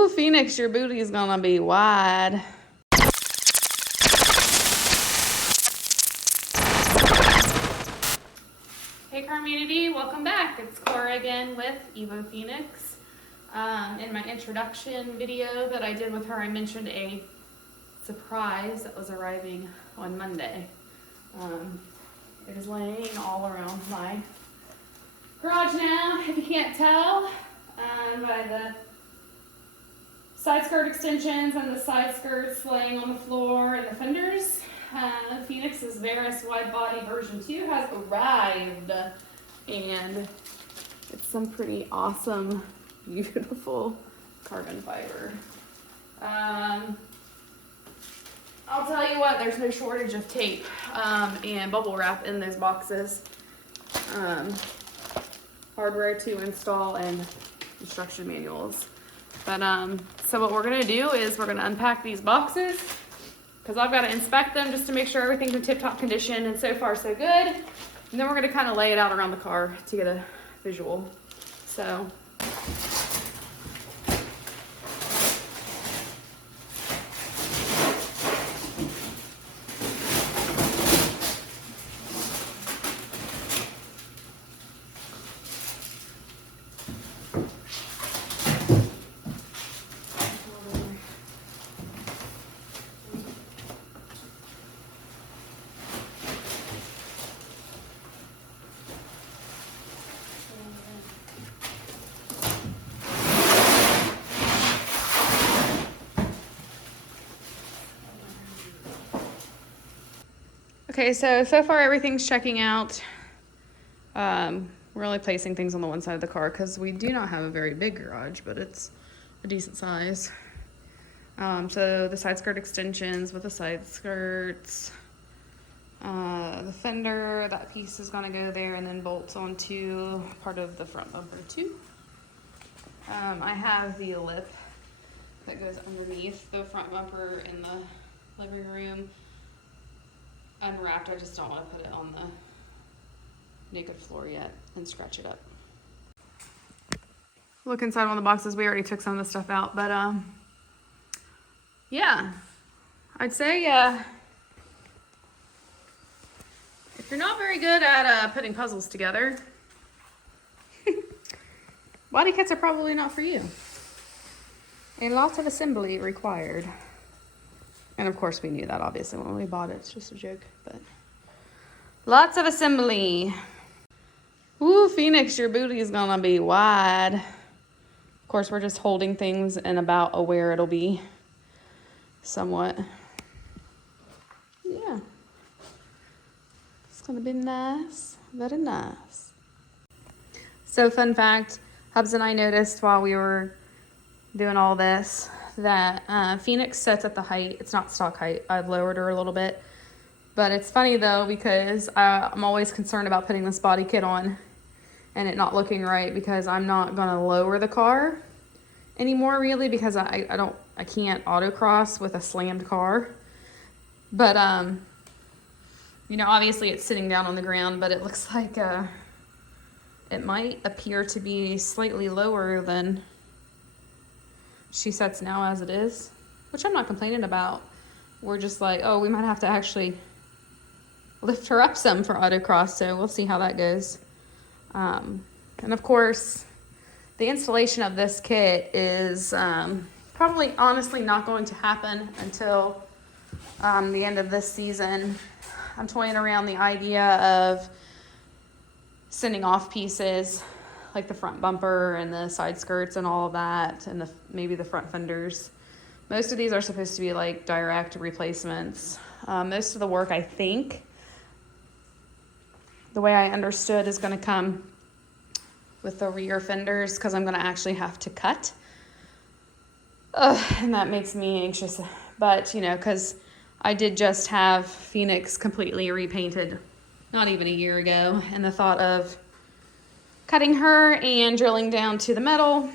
Ooh, Phoenix, your booty is gonna be wide. Hey Carmmunity, welcome back. It's Cora again with EvoPhoenix. In my introduction video that I did with her, I mentioned a surprise that was arriving on Monday. It is laying all around my garage now, if you can't tell, by the side skirt extensions and the side skirts laying on the floor and the fenders. Phoenix's Veris wide body version 2 has arrived, and it's some pretty awesome, beautiful carbon fiber. I'll tell you what, there's no shortage of tape and bubble wrap in those boxes. Hardware to install and instruction manuals. But so what we're gonna do is we're gonna unpack these boxes because I've got to inspect them just to make sure everything's in tip-top condition, and so far so good. And then we're gonna kind of lay it out around the car to get a visual. So. Okay, so far everything's checking out. We're only placing things on the one side of the car because we do not have a very big garage, but it's a decent size. So the side skirt extensions with the side skirts, the fender, that piece is gonna go there, and then bolts onto part of the front bumper too. I have the lip that goes underneath the front bumper in the living room unwrapped. I just don't want to put it on the naked floor yet and scratch it up. Look inside one of the boxes. We already took some of the stuff out, but yeah, I'd say if you're not very good at putting puzzles together, body kits are probably not for you. A lot of assembly required. And of course we knew that obviously when we bought it. It's just a joke, but lots of assembly. Ooh, Phoenix, your booty is gonna be wide. Of course, we're just holding things and about aware it'll be somewhat. Yeah. It's gonna be nice, very nice. So fun fact, Hubs and I noticed while we were doing all this that Phoenix sits at the height. It's not stock height. I've lowered her a little bit. But it's funny though, because I'm always concerned about putting this body kit on and it not looking right, because I'm not gonna lower the car anymore really, because I can't autocross with a slammed car. But you know, obviously it's sitting down on the ground, but it looks like it might appear to be slightly lower than she sets now as it is, which I'm not complaining about. We're just like, oh, we might have to actually lift her up some for autocross, so we'll see how that goes. And of course, the installation of this kit is probably honestly not going to happen until the end of this season. I'm toying around the idea of sending off pieces like the front bumper and the side skirts and all of that, and maybe the front fenders. Most of these are supposed to be like direct replacements. Most of the work, I think, the way I understood, is going to come with the rear fenders, because I'm going to actually have to cut. And that makes me anxious. But, you know, because I did just have Phoenix completely repainted not even a year ago, and the thought of cutting her and drilling down to the metal,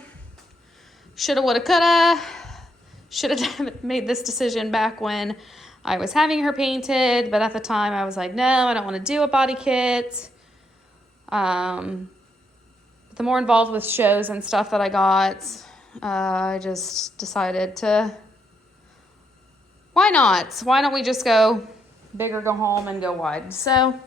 shoulda, woulda, coulda. Should have made this decision back when I was having her painted, but at the time I was like, no, I don't want to do a body kit. The more involved with shows and stuff that I got, I just decided to, why not? Why don't we just go big or go home and go wide? So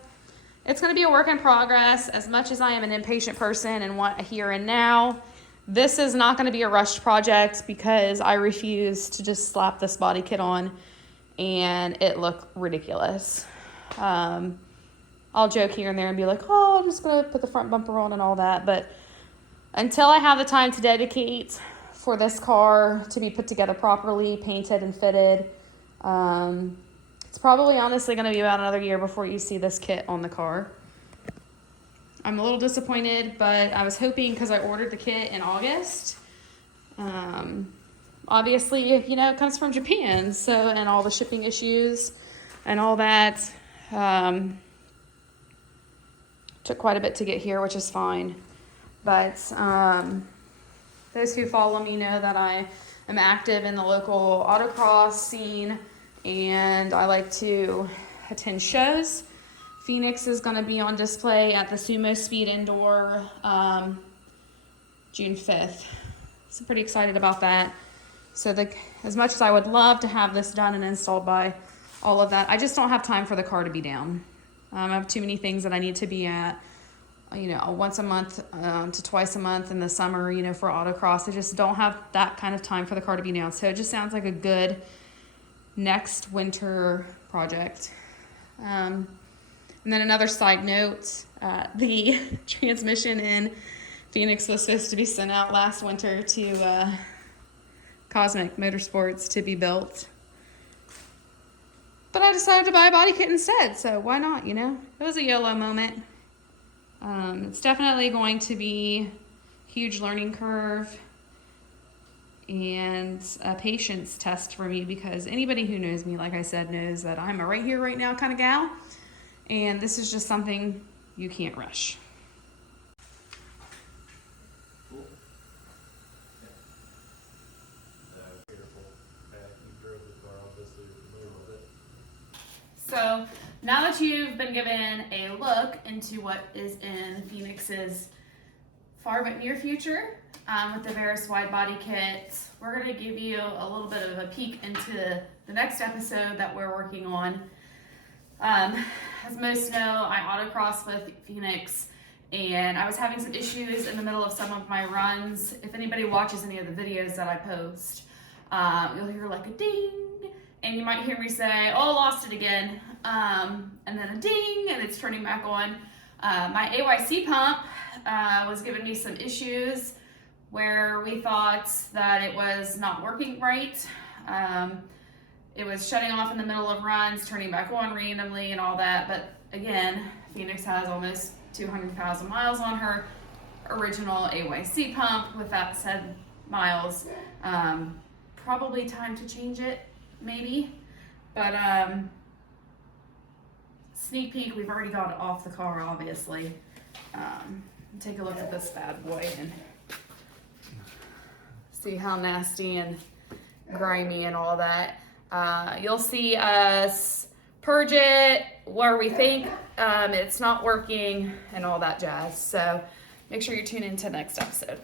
it's going to be a work in progress. As much as I am an impatient person and want a here and now, this is not going to be a rushed project because I refuse to just slap this body kit on and it look ridiculous. I'll joke here and there and be like, oh, I'm just going to put the front bumper on and all that. But until I have the time to dedicate for this car to be put together properly, painted and fitted, it's probably honestly going to be about another year before you see this kit on the car. I'm a little disappointed, but I was hoping, because I ordered the kit in August. Obviously, you know, it comes from Japan, so, and all the shipping issues and all that. Took quite a bit to get here, which is fine. But those who follow me know that I am active in the local autocross scene, and I like to attend shows. Phoenix is going to be on display at the Sumo Speed Indoor June 5th. So pretty excited about that. So as much as I would love to have this done and installed by all of that, I just don't have time for the car to be down. I have too many things that I need to be at, you know, once a month to twice a month in the summer, you know, for autocross. I just don't have that kind of time for the car to be down. So it just sounds like a good next winter project. And then another side note, the transmission in Phoenix was supposed to be sent out last winter to Cosmic Motorsports to be built. But I decided to buy a body kit instead, so why not, you know? It was a YOLO moment. It's definitely going to be a huge learning curve and a patience test for me, because anybody who knows me, like I said, knows that I'm a right here, right now kind of gal. And this is just something you can't rush. Cool. Yeah. Beautiful. You drove the car, obviously you're familiar with it. So now that you've been given a look into what is in Phoenix's far but near future with the Veris wide body kit, we're going to give you a little bit of a peek into the next episode that we're working on. As most know, I autocross with Phoenix, and I was having some issues in the middle of some of my runs. If anybody watches any of the videos that I post, you'll hear like a ding, and you might hear me say, oh, lost it again, and then a ding, and it's turning back on. My AYC pump was giving me some issues where we thought that it was not working right. It was shutting off in the middle of runs, turning back on randomly and all that. But again, Phoenix has almost 200,000 miles on her original AYC pump. With that said, miles, probably time to change it, maybe. But sneak peek, we've already got it off the car, obviously. Take a look at this bad boy and see how nasty and grimy and all that. You'll see us purge it where we think it's not working and all that jazz. So make sure you tune in to next episode.